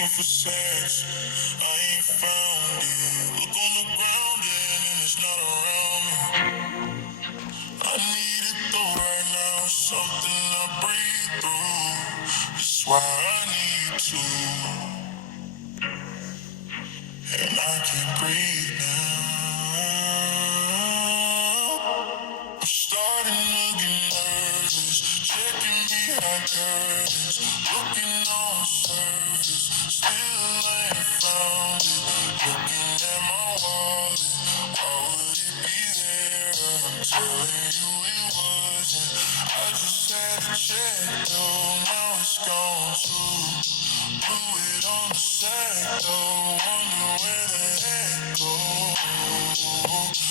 looking for sex, I ain't found it. Look on the ground and it's not around me. I need it though right now, something I breathe through. That's why I need to, and I can't breathe now. I'm starting to get nervous, checking behind curtains, looking on surface, still ain't found it. Looking at my wallet, why would it be there? I'm telling you it wasn't. I just had to check though, now it's gone too. Blew it on the sack though, wonder where the heck goes.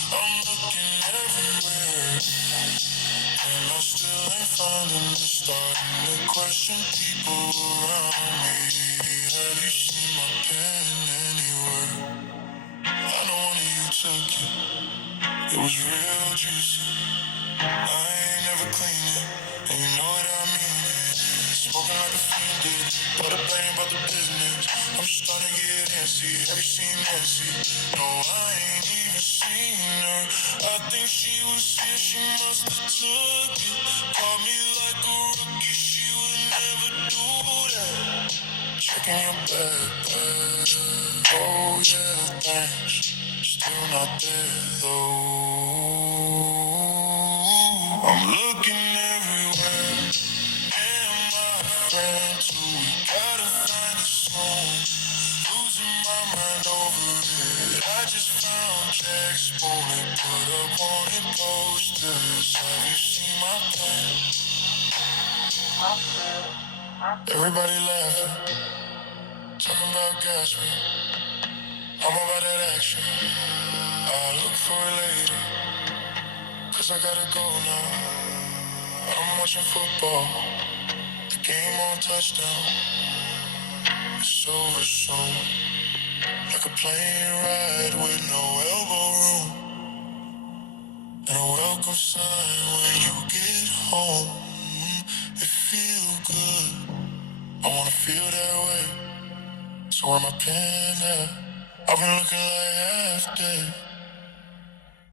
I'm looking everywhere, and I still ain't finding it. Starting to question people around me. Have you seen my pen anywhere? I know one of you took it. It was real juicy. I ain't never clean it, and you know what I mean. Smoking like a fiend did, but a blame about the business. I'm just starting to get antsy. Have you seen Nancy? No, I ain't even seen her. I think she was here, she must have took it. Caught me like a rookie, she would never do that. Checking your bag. Oh yeah, thanks. Still not there though. I'm looking everywhere. And my friend too. We gotta find a song. Losing my mind over it. I just found Jack's bullet, put up on it posters. Have you seen my plan? Everybody laughing, talking about gasping. I'm about that action. I'll look for it later, cause I gotta go now. I'm watching football, the game on touchdown. It's over soon, like a plane ride with no elbow room. And a welcome sign when you get home. It feel good, I wanna feel that way. So where my pen at? I've been looking like half dead.